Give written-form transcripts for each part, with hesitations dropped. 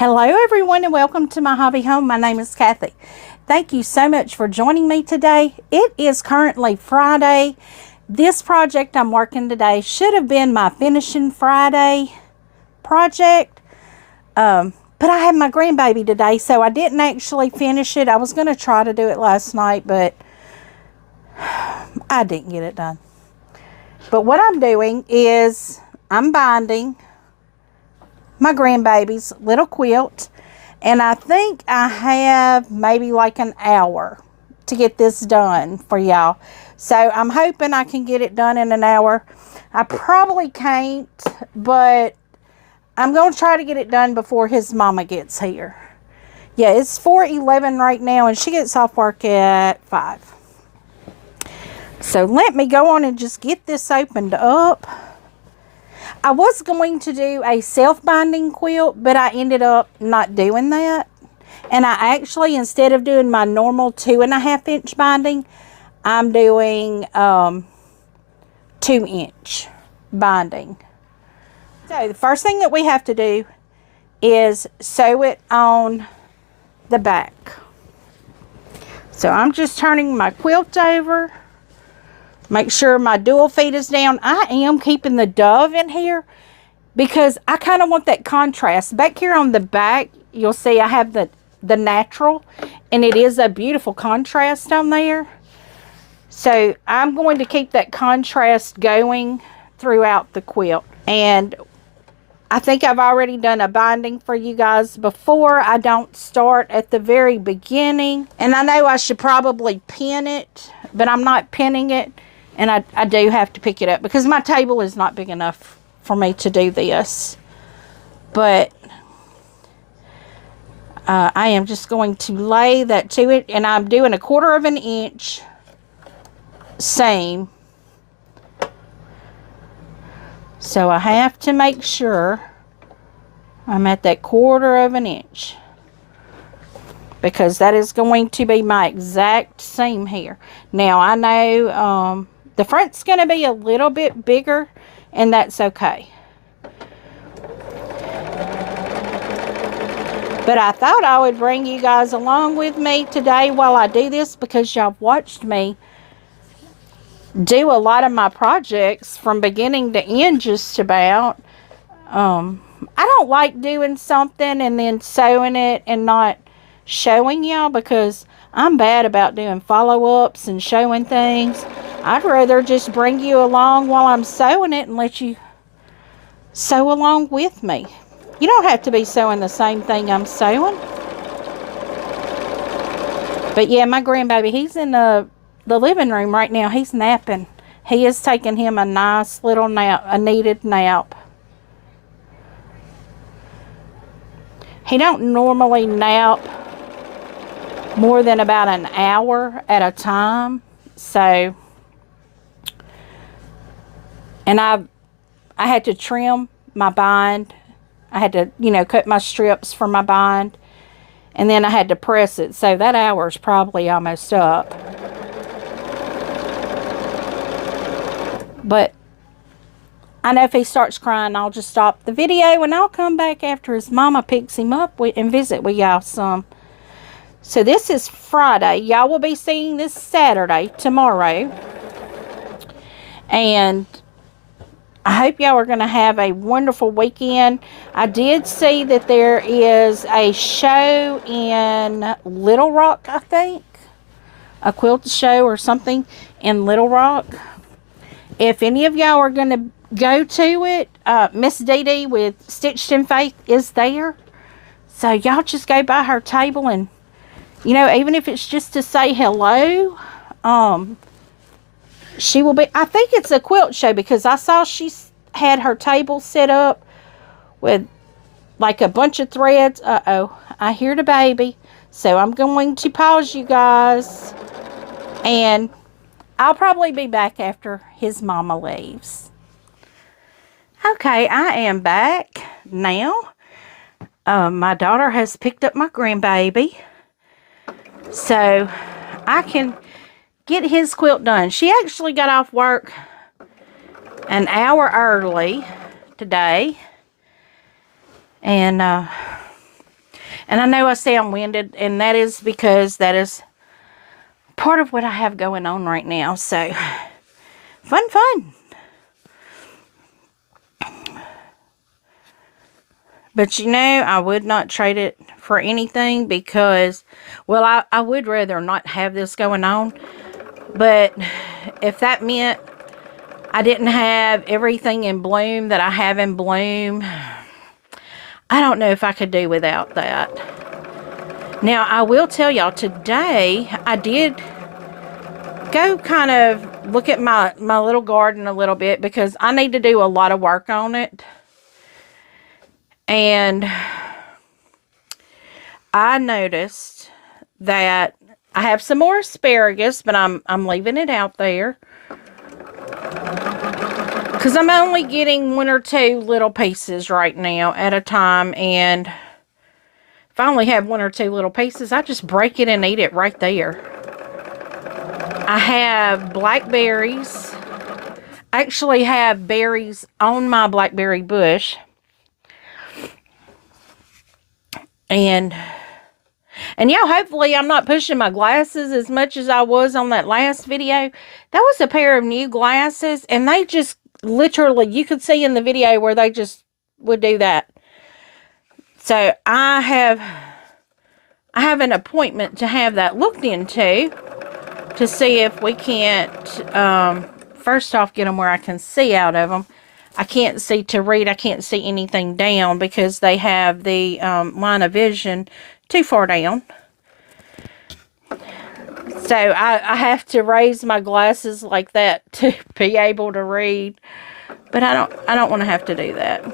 Hello everyone and welcome to my hobby home. My name is Cathy. Thank you so much for joining me today. It is currently Friday. This project I'm working today should have been my finishing Friday project. But I had my grandbaby today, so I didn't actually finish it. I was going to try to do it last night, but I didn't get it done. But what I'm doing is I'm binding my grandbaby's little quilt, and I think I have maybe like an hour to get this done for y'all. So I'm hoping I can get it done in an hour. I probably can't, but I'm going to try to get it done before his mama gets here. Yeah, it's 4:11 right now, and she gets off work at 5. So let me go on and just get this opened up. I was going to do a self-binding quilt, but I ended up not doing that. And I actually, instead of doing my normal 2.5 inch binding, I'm doing 2 inch binding. So the first thing that we have to do is sew it on the back. So I'm just turning my quilt over. Make sure my dual feet is down. I am keeping the dove in here because I kind of want that contrast. Back here on the back, you'll see I have the natural, and it is a beautiful contrast on there. So I'm going to keep that contrast going throughout the quilt. And I think I've already done a binding for you guys before. I don't start at the very beginning. And I know I should probably pin it, but I'm not pinning it. And I do have to pick it up because my table is not big enough for me to do this. But I am just going to lay that to it. And I'm doing 1/4 inch seam. So I have to make sure I'm at that 1/4 inch. Because that is going to be my exact seam here. Now I know the front's going to be a little bit bigger, and that's okay. But I thought I would bring you guys along with me today while I do this, because y'all watched me do a lot of my projects from beginning to end just about. I don't like doing something and then sewing it and not showing y'all, because I'm bad about doing follow-ups and showing things. I'd rather just bring you along while I'm sewing it and let you sew along with me. You don't have to be sewing the same thing I'm sewing. But yeah, my grandbaby, he's in the living room right now. He's napping. He is taking him a nice little nap, a needed nap. He don't normally nap more than about an hour at a time. So, and I had to trim my bind. I had to, cut my strips for my bind. And then I had to press it. So that hour is probably almost up. But I know if he starts crying, I'll just stop the video and I'll come back after his mama picks him up and visit with y'all some. So this is Friday. Y'all will be seeing this Saturday, tomorrow. And I hope y'all are going to have a wonderful weekend. I did see that there is a show in Little Rock, I think. A quilt show or something in Little Rock. If any of y'all are going to go to it, Miss Dee Dee with Stitched in Faith is there. So y'all just go by her table and, even if it's just to say hello, she will be, I think it's a quilt show, because I saw she had her table set up with like a bunch of threads. Uh-oh, I hear the baby. So I'm going to pause you guys, and I'll probably be back after his mama leaves. Okay, I am back now. My daughter has picked up my grandbaby, so I can get his quilt done. She actually got off work an hour early today, and And I know I sound winded, and that is because that is part of what I have going on right now. So, fun. But you know, I would not trade it for anything because, well, I would rather not have this going on. But if that meant I didn't have everything in bloom that I have in bloom, I don't know if I could do without that. Now, I will tell y'all, today I did go kind of look at my little garden a little bit because I need to do a lot of work on it. And I noticed that I have some more asparagus, but I'm leaving it out there because I'm only getting 1 or 2 little pieces right now at a time. And if I only have 1 or 2 little pieces, I just break it and eat it right there. I have blackberries. I actually have berries on my blackberry bush. And yeah, hopefully I'm not pushing my glasses as much as I was on that last video. That was a pair of new glasses, and they just literally, you could see in the video where they just would do that. So I have an appointment to have that looked into to see if we can't, first off, get them where I can see out of them. I can't see to read. I can't see anything down because they have the line of vision too far down. So I have to raise my glasses like that to be able to read. But I don't want to have to do that.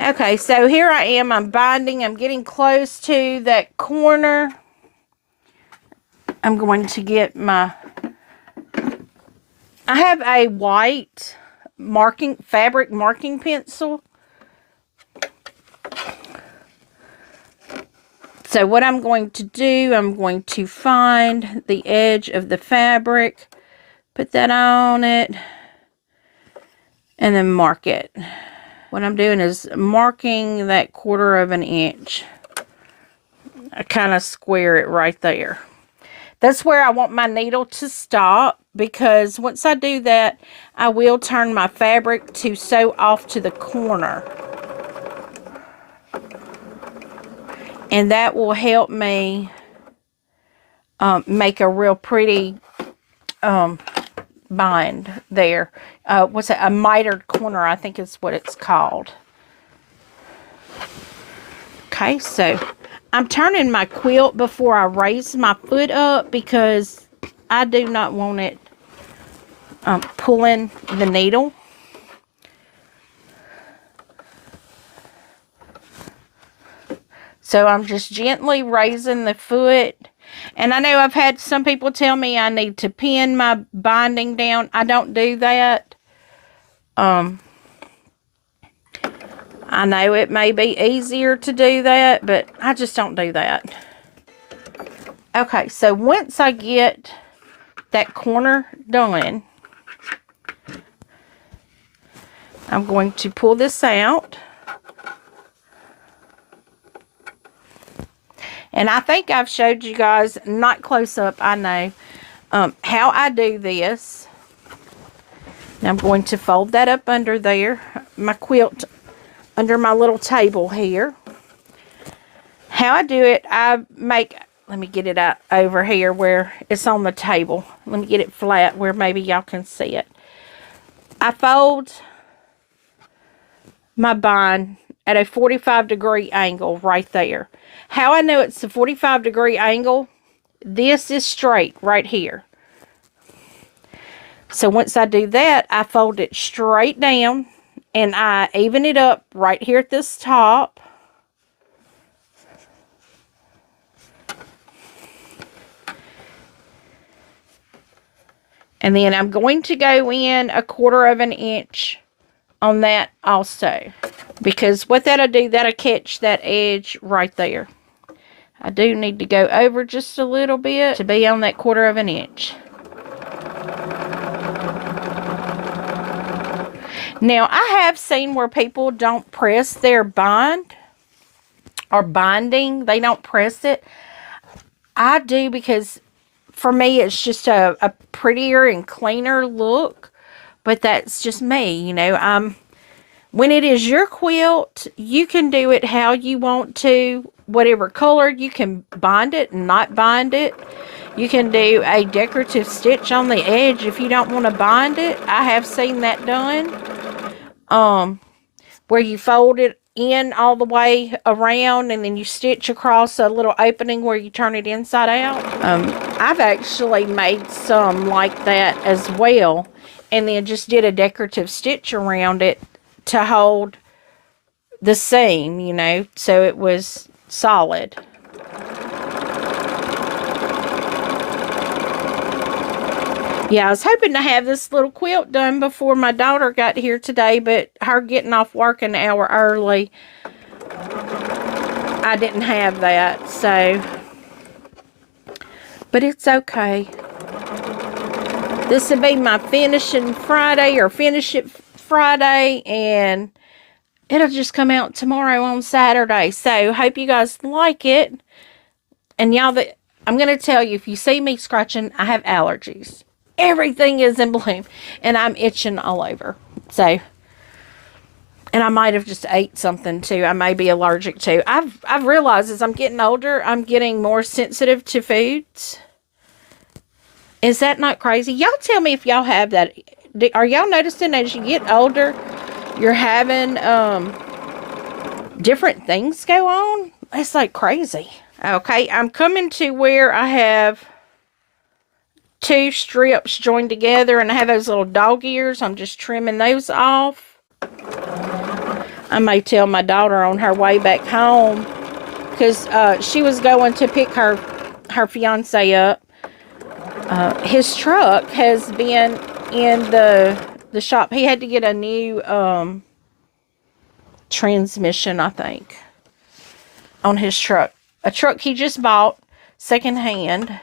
Okay, so here I am. I'm binding. I'm getting close to that corner. I'm going to get my... I have a white fabric marking pencil. So what I'm going to do, I'm going to find the edge of the fabric, put that on it, and then mark it. What I'm doing is marking that 1/4 of an inch. I kind of square it right there. That's where I want my needle to stop, because once I do that, I will turn my fabric to sew off to the corner. And that will help me make a real pretty bind there. What's it? A mitered corner, I think is what it's called. Okay, so I'm turning my quilt before I raise my foot up because I do not want it pulling the needle. So I'm just gently raising the foot. And I know I've had some people tell me I need to pin my binding down. I don't do that. I know it may be easier to do that, but I just don't do that. Okay, so once I get that corner done, I'm going to pull this out. And I think I've showed you guys, not close up, I know, how I do this. Now I'm going to fold that up under there, my quilt under my little table here. How I do it, I make, let me get it out over here where it's on the table. Let me get it flat where maybe y'all can see it. I fold my bind at a 45-degree angle right there. How I know it's a 45-degree angle, this is straight right here. So once I do that, I fold it straight down and I even it up right here at this top. And then I'm going to go in a 1/4 of an inch on that also. Because what that'll do, that'll catch that edge right there. I do need to go over just a little bit to be on that 1/4 of an inch. Now, I have seen where people don't press their bind. or binding. They don't press it. I do, because for me it's just a prettier and cleaner look. But that's just me, you know. When it is your quilt, you can do it how you want to. Whatever color, you can bind it and not bind it. You can do a decorative stitch on the edge if you don't want to bind it. I have seen that done. Where you fold it in all the way around and then you stitch across a little opening where you turn it inside out. I've actually made some like that as well, and then just did a decorative stitch around it to hold the seam, you know, so it was solid. Yeah, I was hoping to have this little quilt done before my daughter got here today, but her getting off work an hour early, I didn't have that, so. But it's okay. This will be my finishing Friday, or finish it Friday, and it'll just come out tomorrow on Saturday. So, hope you guys like it. And y'all, I'm going to tell you, if you see me scratching, I have allergies. Everything is in bloom, and I'm itching all over. So, and I might have just ate something too. I may be allergic to. I've realized as I'm getting older, I'm getting more sensitive to foods. Is that not crazy? Y'all tell me if y'all have that. Are y'all noticing as you get older, you're having different things go on? It's like crazy. Okay, I'm coming to where I have 2 strips joined together, and I have those little dog ears. I'm just trimming those off. I may tell my daughter on her way back home, because she was going to pick her fiance up. His truck has been in the shop. He had to get a new transmission, I think, on his truck. A truck he just bought secondhand.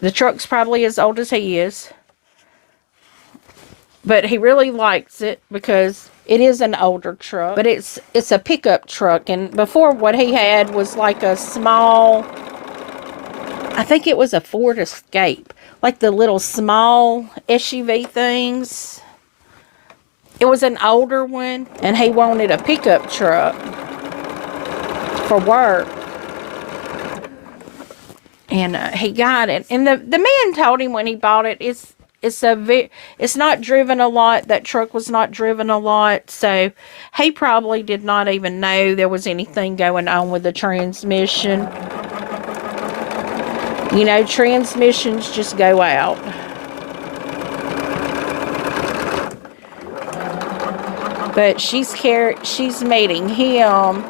The truck's probably as old as he is. But he really likes it because it is an older truck. But it's a pickup truck. And before, what he had was like a small, I think it was a Ford Escape. Like the little small SUV things. It was an older one. And he wanted a pickup truck for work. And he got it. And the man told him when he bought it, it's not driven a lot. That truck was not driven a lot. So he probably did not even know there was anything going on with the transmission. You know, transmissions just go out. But she's meeting him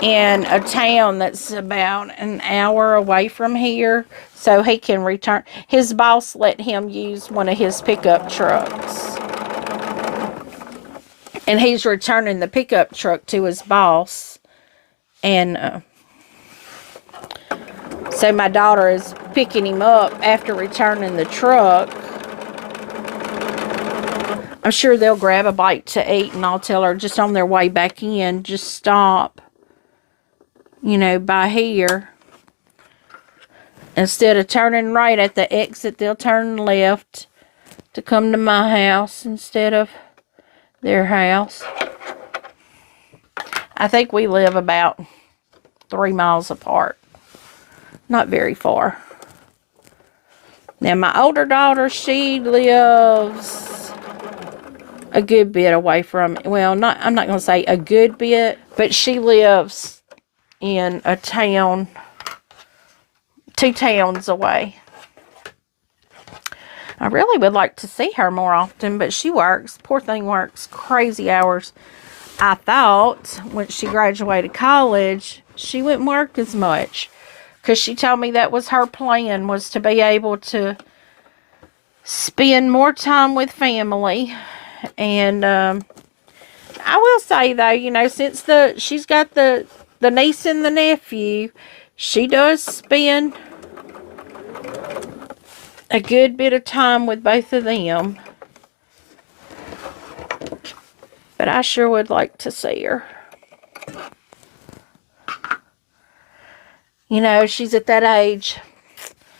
in a town that's about an hour away from here, so he can return. His boss let him use one of his pickup trucks, and he's returning the pickup truck to his boss. And so my daughter is picking him up after returning the truck. I'm sure they'll grab a bite to eat, and I'll tell her just on their way back in, just stop, you know, by here. Instead of turning right at the exit, they'll turn left to come to my house instead of their house. I think we live about 3 miles apart. Not very far. Now, my older daughter, she lives a good bit away from, well, I'm not going to say a good bit, but she lives in a town, 2 towns away. I really would like to see her more often, but she works, poor thing works crazy hours. I thought when she graduated college, she wouldn't work as much, because she told me that was her plan, was to be able to spend more time with family. And I will say though, you know, since she's got the niece and the nephew, she does spend a good bit of time with both of them. But I sure would like to see her. You know, she's at that age.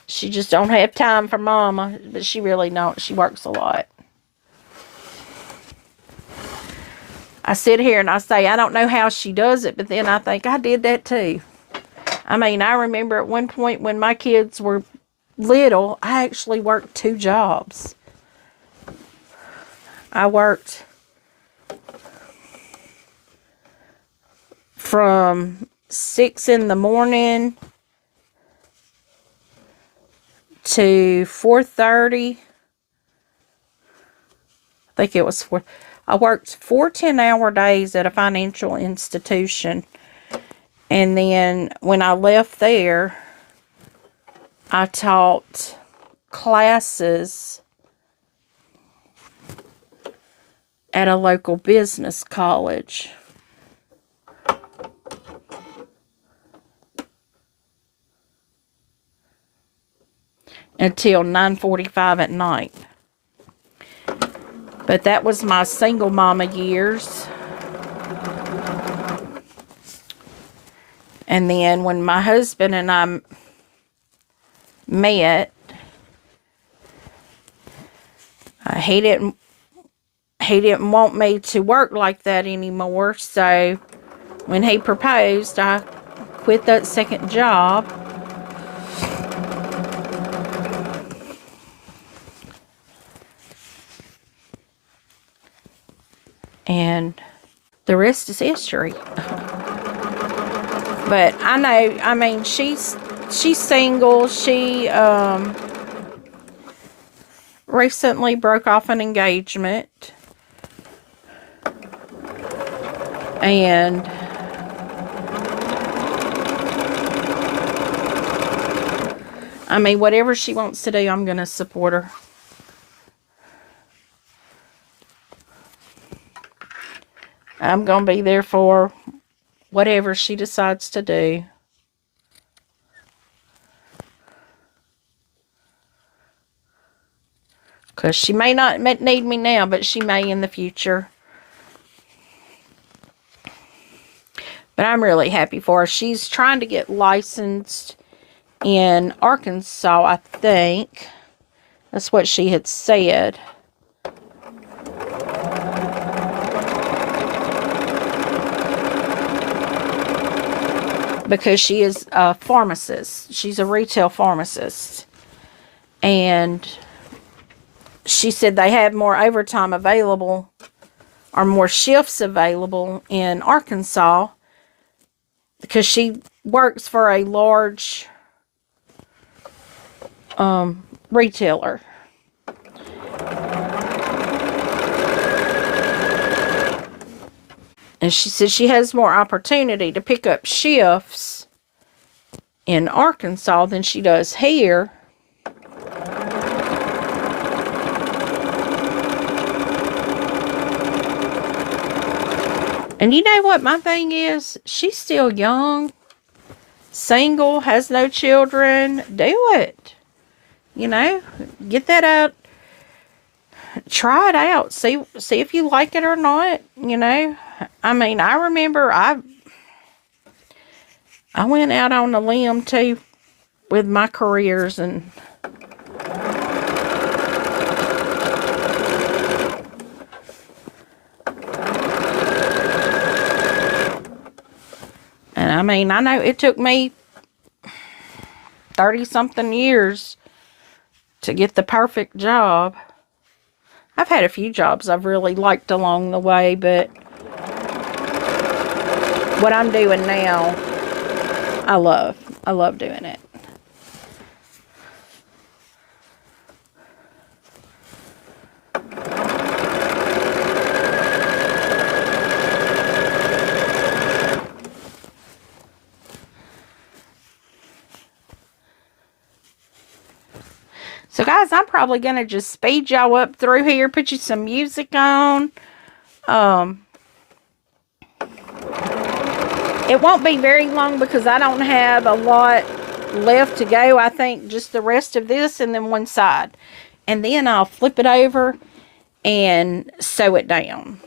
She just don't have time for Mama. But she really don't. She works a lot. I sit here and I say, I don't know how she does it. But then I think I did that too. I mean, I remember at one point when my kids were little, I actually worked 2 jobs. I worked from 6 in the morning to 4:30. I think it was 4. I worked 4 10-hour days at a financial institution. And then when I left there, I taught classes at a local business college. Until 9:45 at night. But that was my single mama years. And then when my husband and I met, he didn't want me to work like that anymore. So when he proposed, I quit that second job. And the rest is history. But I know, I mean, she's single. She recently broke off an engagement. And I mean, whatever she wants to do, I'm going to support her. I'm going to be there for whatever she decides to do. Because she may not need me now, but she may in the future. But I'm really happy for her. She's trying to get licensed in Arkansas, I think. That's what she had said. Because she is a pharmacist. She's a retail pharmacist. And she said they have more overtime available, or more shifts available in Arkansas, because she works for a large retailer. And she said she has more opportunity to pick up shifts in Arkansas than she does here. And you know what my thing is? She's still young, single, has no children. Do it. You know, get that out. Try it out. See if you like it or not, you know. I mean, I remember I went out on a limb too with my careers, and I mean, I know it took me 30-something years to get the perfect job. I've had a few jobs I've really liked along the way, but what I'm doing now, I love. I love doing it. So guys, I'm probably going to just speed y'all up through here, put you some music on. It won't be very long because I don't have a lot left to go. I think just the rest of this and then one side. And then I'll flip it over and sew it down.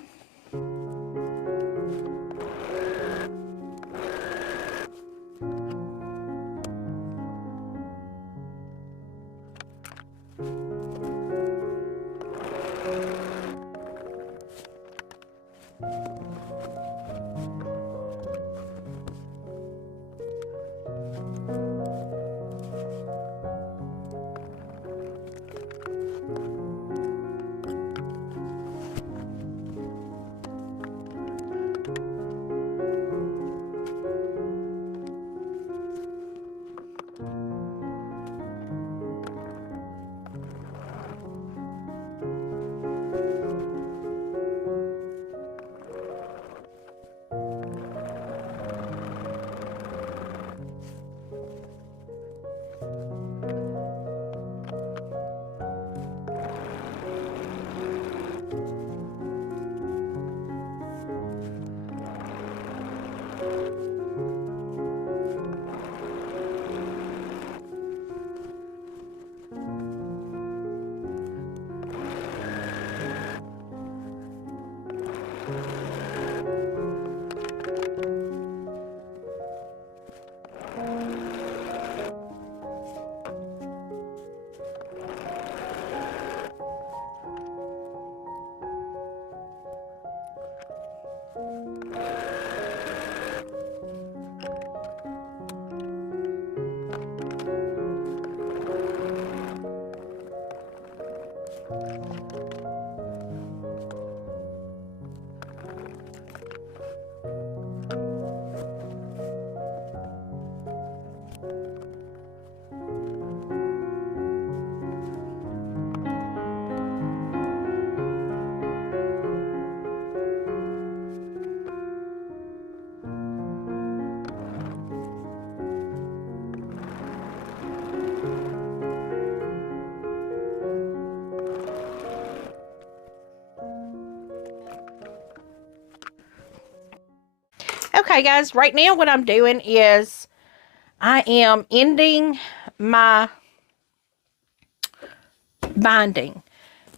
Okay, guys, right now what I'm doing is I am ending my binding.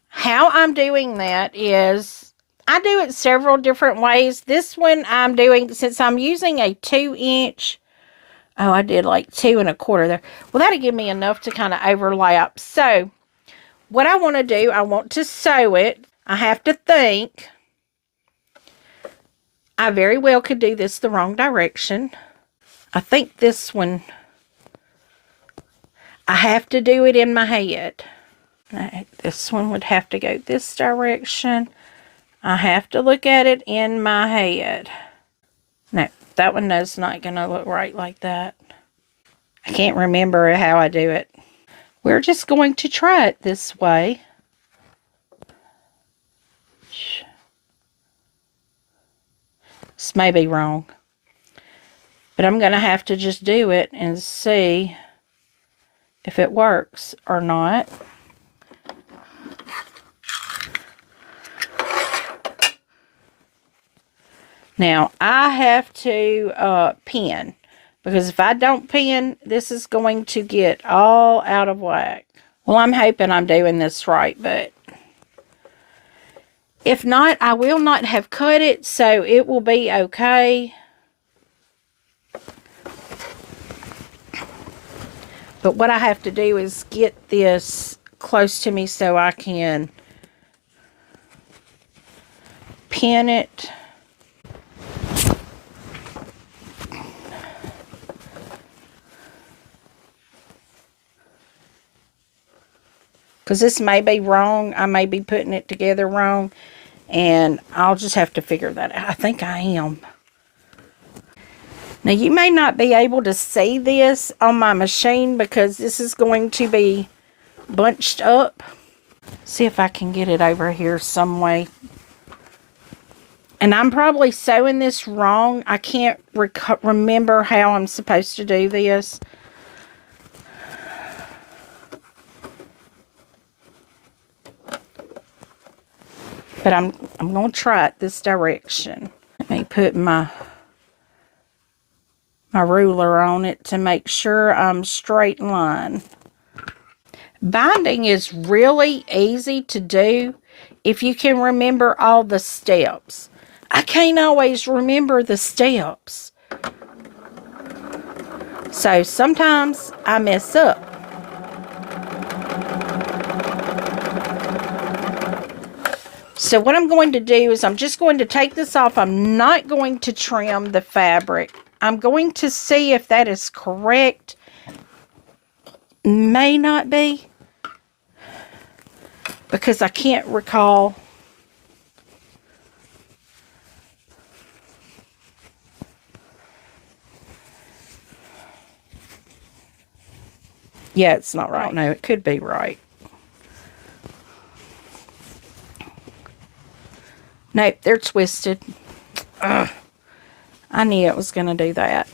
How I'm doing that is I do it several different ways. This one I'm doing, since I'm using a 2-inch, oh, I did like 2 1/4 there. Well, that'll give me enough to kind of overlap. So what I want to do, I want to sew it. I have to think. I very well could do this the wrong direction. I think this one, I have to do it in my head. This one would have to go this direction. I have to look at it in my head. No, that one is not going to look right like that. I can't remember how I do it. We're just going to try it this way. This may be wrong, but I'm going to have to just do it and see if it works or not. Now, I have to pin, because if I don't pin, this is going to get all out of whack. Well, I'm hoping I'm doing this right, but if not, I will not have cut it, so it will be okay. But what I have to do is get this close to me so I can pin it. Because this may be wrong. I may be putting it together wrong. And I'll just have to figure that out. I think I am. Now, you may not be able to see this on my machine because this is going to be bunched up. See if I can get it over here some way. And I'm probably sewing this wrong. I can't remember how I'm supposed to do this. But I'm going to try it this direction. Let me put my ruler on it to make sure I'm straight line. Binding is really easy to do if you can remember all the steps. I can't always remember the steps. So sometimes I mess up. So what I'm going to do is I'm just going to take this off. I'm not going to trim the fabric. I'm going to see if that is correct. May not be, because I can't recall. Yeah, it's not right. No, it could be right. Nope, they're twisted. Ugh. I knew it was going to do that.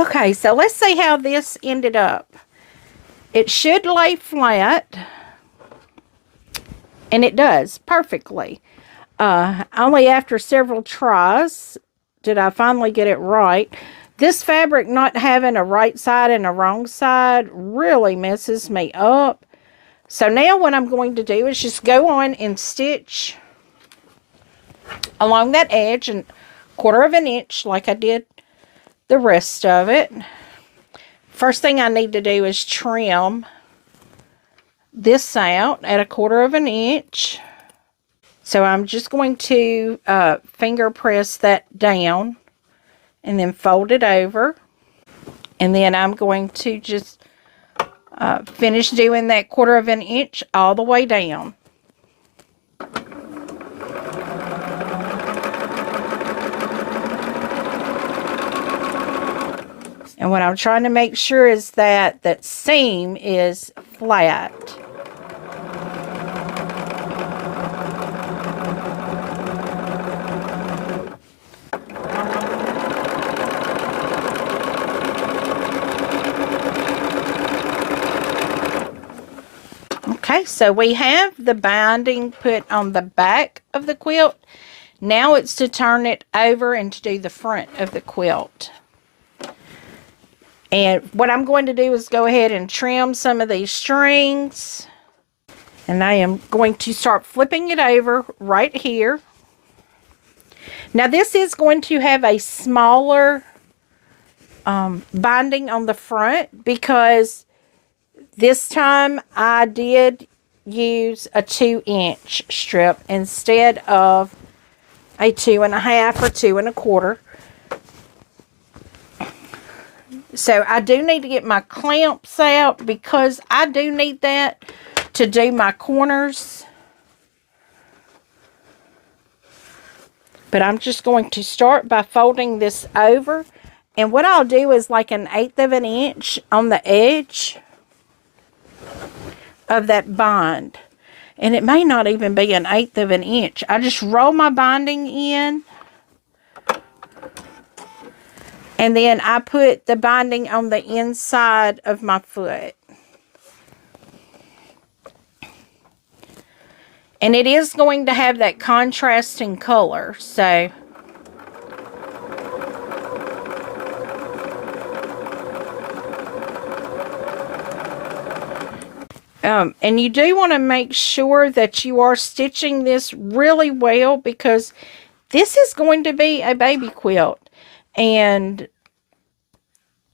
Okay, so let's see how this ended up. It should lay flat, and it does perfectly. Only after several tries did I finally get it right. This fabric not having a right side and a wrong side really messes me up. So now what I'm going to do is just go on and stitch along that edge and 1/4 of an inch like I did the rest of it. First thing I need to do is trim this out at 1/4 of an inch. So I'm just going to finger press that down and then fold it over. And then I'm going to just finish doing that 1/4 of an inch all the way down. And what I'm trying to make sure is that that seam is flat. Okay, so we have the binding put on the back of the quilt. Now it's to turn it over and to do the front of the quilt. And what I'm going to do is go ahead and trim some of these strings. And I am going to start flipping it over right here. Now this is going to have a smaller binding on the front, because this time I did use a 2-inch strip instead of a 2.5 or 2.25. So I do need to get my clamps out, because I do need that to do my corners. But I'm just going to start by folding this over. And what I'll do is like 1/8 of an inch on the edge of that bind. And it may not even be 1/8 of an inch. I just roll my binding in. And then I put the binding on the inside of my foot. And it is going to have that contrasting color, so. And you do want to make sure that you are stitching this really well, because this is going to be a baby quilt. And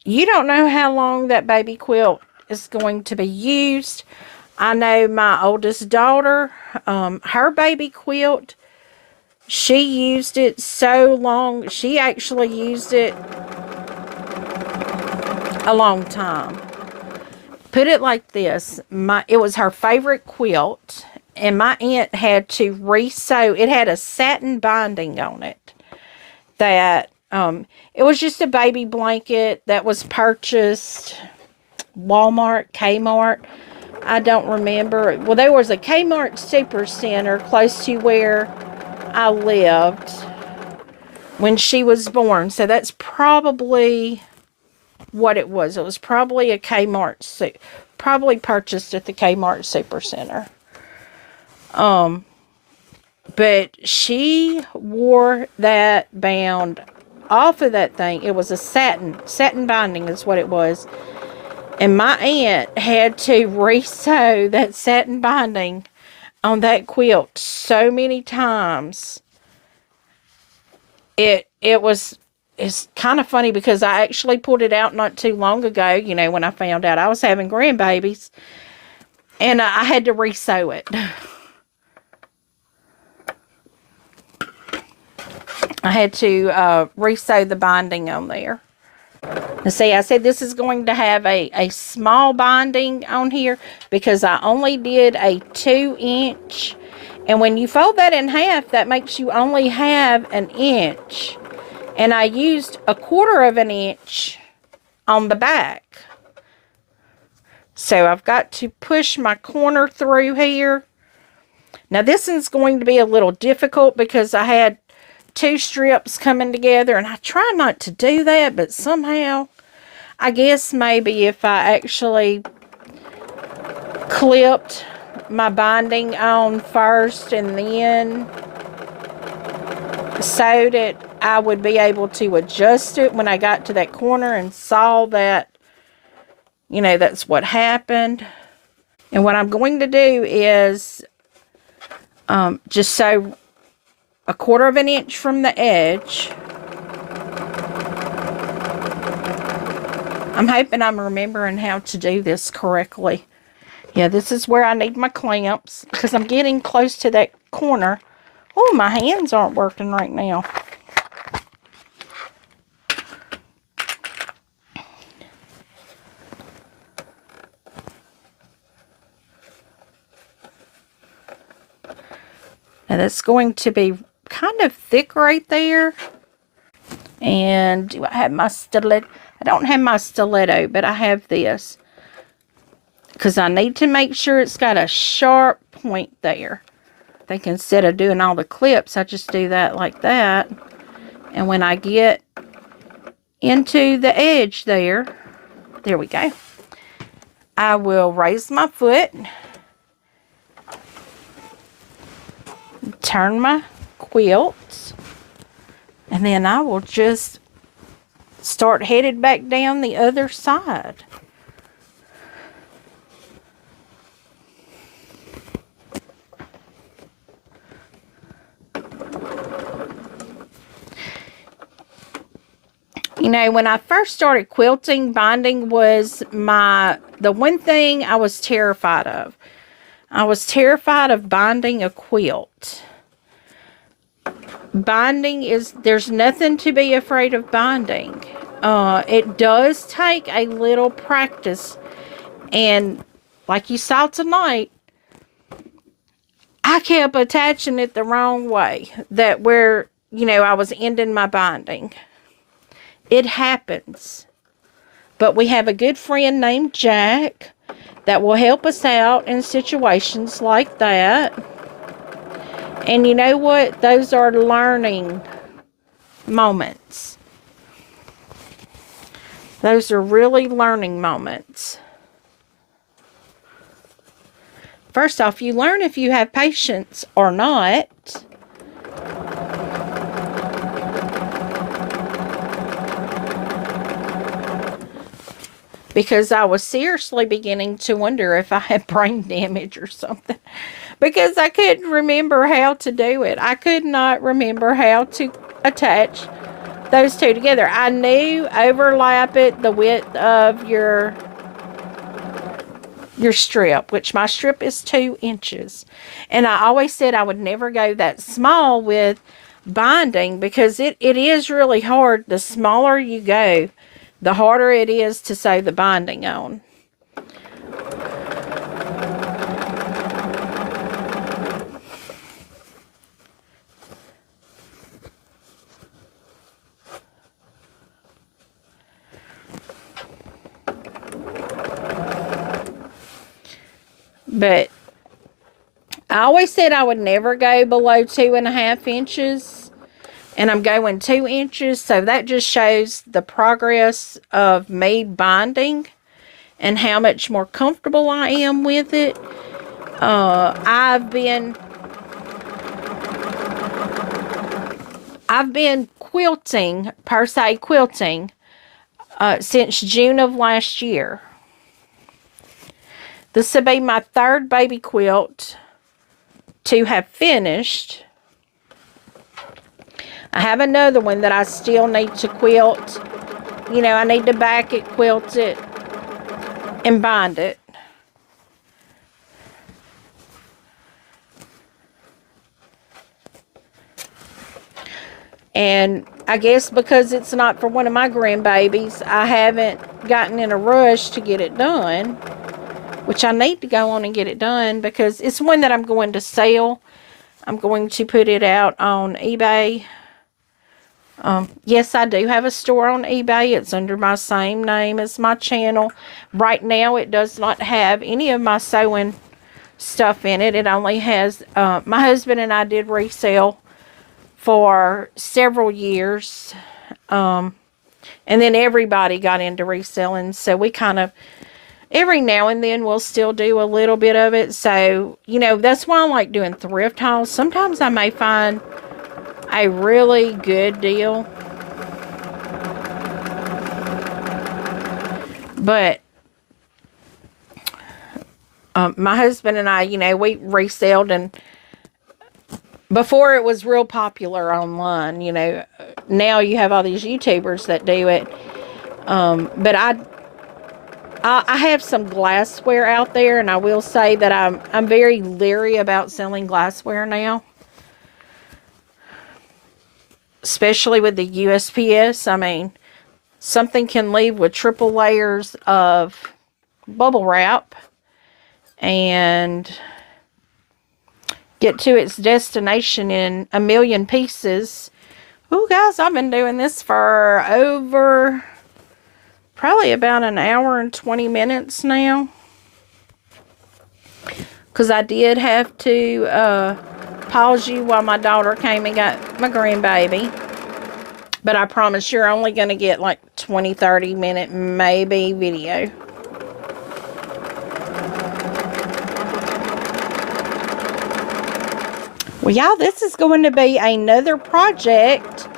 you don't know how long that baby quilt is going to be used. I know my oldest daughter, her baby quilt, she used it so long. She actually used it a long time. Put it like this. It was her favorite quilt, and my aunt had to re-sew. It had a satin binding on it that it was just a baby blanket that was purchased Walmart, Kmart. I don't remember. Well, there was a Kmart Super Center close to where I lived when she was born. So that's probably what it was. It was probably a Kmart, probably purchased at the Kmart Supercenter. But she wore that bound off of that thing. It was a satin binding is what it was. And my aunt had to re-sew that satin binding on that quilt so many times. It's kind of funny because I actually pulled it out not too long ago, you know, when I found out I was having grandbabies. And I had to re-sew it. I had to re-sew the binding on there. And see, I said this is going to have a small binding on here because I only did a 2-inch. And when you fold that in half, that makes you only have an inch. And I used 1/4 of an inch on the back. So I've got to push my corner through here. Now this one's going to be a little difficult because I had 2 strips coming together, and I try not to do that, but somehow, I guess maybe if I actually clipped my binding on first and then sewed it, I would be able to adjust it when I got to that corner and saw that, you know, that's what happened. And what I'm going to do is just sew 1/4 of an inch from the edge. I'm hoping I'm remembering how to do this correctly. Yeah, this is where I need my clamps because I'm getting close to that corner. Oh, my hands aren't working right now. Now that's going to be kind of thick right there. And do I have my stiletto? I don't have my stiletto, but I have this. Because I need to make sure it's got a sharp point there. I think instead of doing all the clips, I just do that like that. And when I get into the edge there we go. I will raise my foot. Turn my quilt. And then I will just start headed back down the other side. You know, when I first started quilting, binding was the one thing I was terrified of. I was terrified of binding a quilt. Binding there's nothing to be afraid of binding. It does take a little practice. And like you saw tonight, I kept attaching it the wrong way. That where, you know, I was ending my binding. It happens. But we have a good friend named Jack that will help us out in situations like that. And you know what? Those are learning moments. Those are really learning moments. First off, you learn if you have patience or not. Because I was seriously beginning to wonder if I had brain damage or something. Because I couldn't remember how to do it. I could not remember how to attach those two together. I knew overlap it the width of your strip, which my strip is 2 inches. And I always said I would never go that small with binding because it is really hard. The smaller you go, the harder it is to sew the binding on. But I always said I would never go below 2.5 inches And I'm going 2 inches. So that just shows the progress of me binding and how much more comfortable I am with it. I've been quilting, per se quilting, since June of last year. This will be my 3rd baby quilt to have finished. I have another one that I still need to quilt. You know, I need to back it, quilt it, and bind it. And I guess because it's not for one of my grandbabies, I haven't gotten in a rush to get it done. Which I need to go on and get it done because it's one that I'm going to sell. I'm going to put it out on eBay. Yes, I do have a store on eBay. It's under my same name as my channel. Right now, it does not have any of my sewing stuff in it. It only has, my husband and I did resell for several years. And then everybody got into reselling. So we kind of, every now and then we'll still do a little bit of it. So, you know, that's why I like doing thrift hauls. Sometimes I may find a really good deal. But my husband and I, you know, we reselled, and before it was real popular online, you know, now you have all these YouTubers that do it. But I have some glassware out there, and I will say that I'm very leery about selling glassware now. Especially with the USPS. I mean, something can leave with triple layers of bubble wrap and get to its destination in a million pieces. Oh, guys, I've been doing this for over probably about an hour and 20 minutes now. Because I did have to pause you while my daughter came and got my grandbaby. But I promise you're only going to get like 20-30 minute maybe video. Well, y'all, this is going to be another project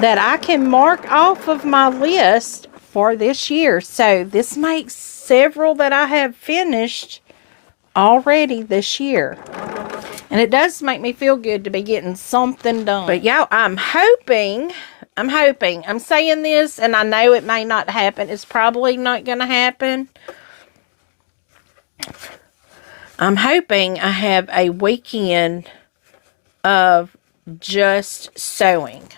that I can mark off of my list for this year. So this makes several that I have finished already this year. And it does make me feel good to be getting something done. But y'all, I'm hoping, I'm saying this, and I know it may not happen. It's probably not going to happen. I'm hoping I have a weekend of just sewing.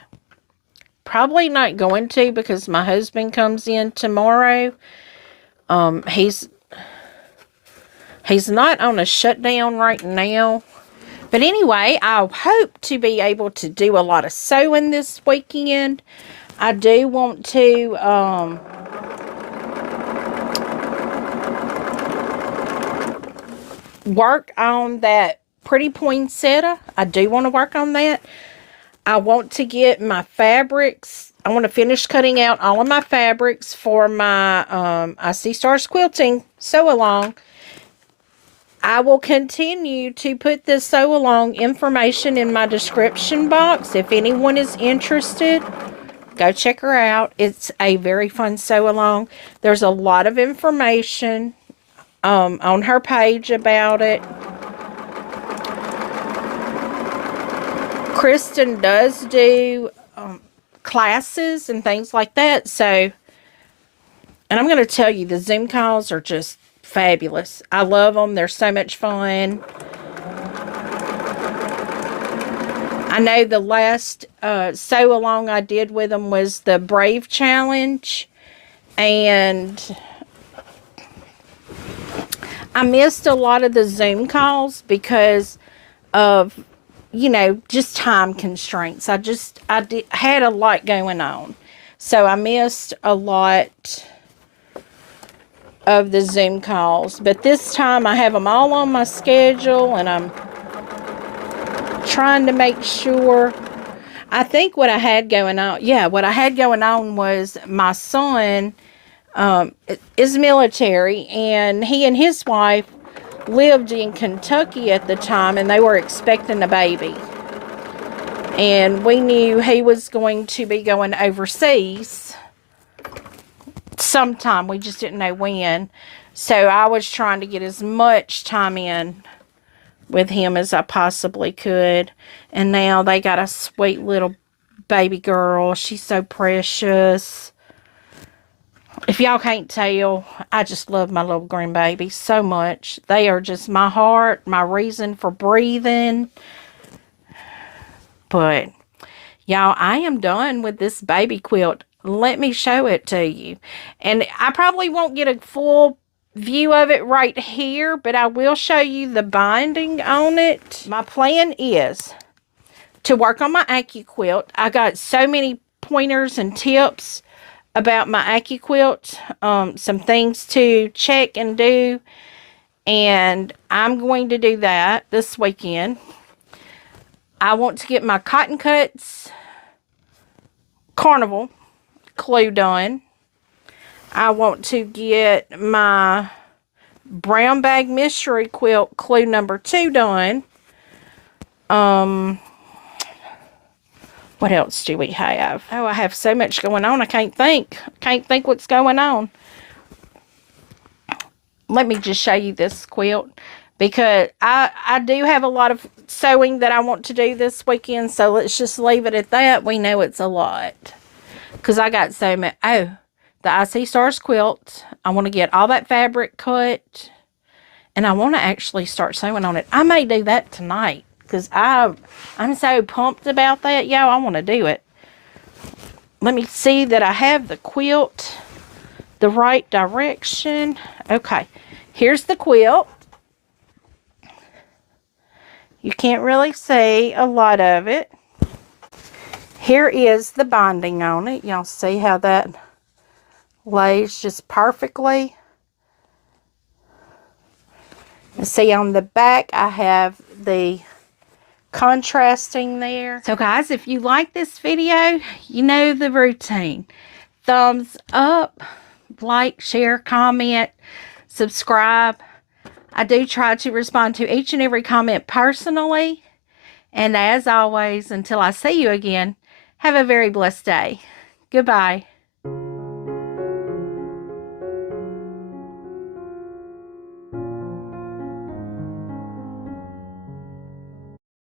Probably not going to, because my husband comes in tomorrow. He's not on a shutdown right now. But anyway, I hope to be able to do a lot of sewing this weekend. I do want to work on that pretty poinsettia. I do want to work on that. I want to get my fabrics. I want to finish cutting out all of my fabrics for my I See Stars Quilting sew-along. I will continue to put this sew-along information in my description box. If anyone is interested, go check her out. It's a very fun sew-along. There's a lot of information on her page about it. Christen does do classes and things like that. So, and I'm going to tell you, the Zoom calls are just fabulous. I love them. They're so much fun. I know the last sew-along I did with them was the Brave Challenge. And I missed a lot of the Zoom calls because of, you know, just time constraints. I had a lot going on. So I missed a lot of the Zoom calls. But this time I have them all on my schedule, and I'm trying to make sure. I think what I had going on, yeah, what I had going on was my son is military, and he and his wife lived in Kentucky at the time, and they were expecting a baby. And we knew he was going to be going overseas sometime. We just didn't know when. So I was trying to get as much time in with him as I possibly could. And now they got a sweet little baby girl. She's so precious. If y'all can't tell, I just love my little grandbabies so much. They are just my heart, my reason for breathing. But y'all, I am done with this baby quilt. Let me show it to you. And I probably won't get a full view of it right here, but I will show you the binding on it. My plan is to work on my AccuQuilt. I got so many pointers and tips about my AccuQuilt, some things to check and do, and I'm going to do that this weekend. I want to get my Cotton Cuts Carnival clue done. I want to get my Brown Bag Mystery Quilt clue number 2 done. What else do we have? Oh, I have so much going on. I can't think. Can't think what's going on. Let me just show you this quilt, because I do have a lot of sewing that I want to do this weekend, so let's just leave it at that. We know it's a lot, because I got so much. Oh, the I See Stars quilt. I want to get all that fabric cut, and I want to actually start sewing on it. I may do that tonight, because I'm so pumped about that. Yo, I want to do it. Let me see that I have the quilt the right direction. Okay, here's the quilt. You can't really see a lot of it. Here is the binding on it. Y'all see how that lays just perfectly. And see on the back I have the contrasting there. So guys, if you like this video, you know the routine. Thumbs up, like, share, comment, subscribe. I do try to respond to each and every comment personally. And as always, until I see you again, have a very blessed day. Goodbye.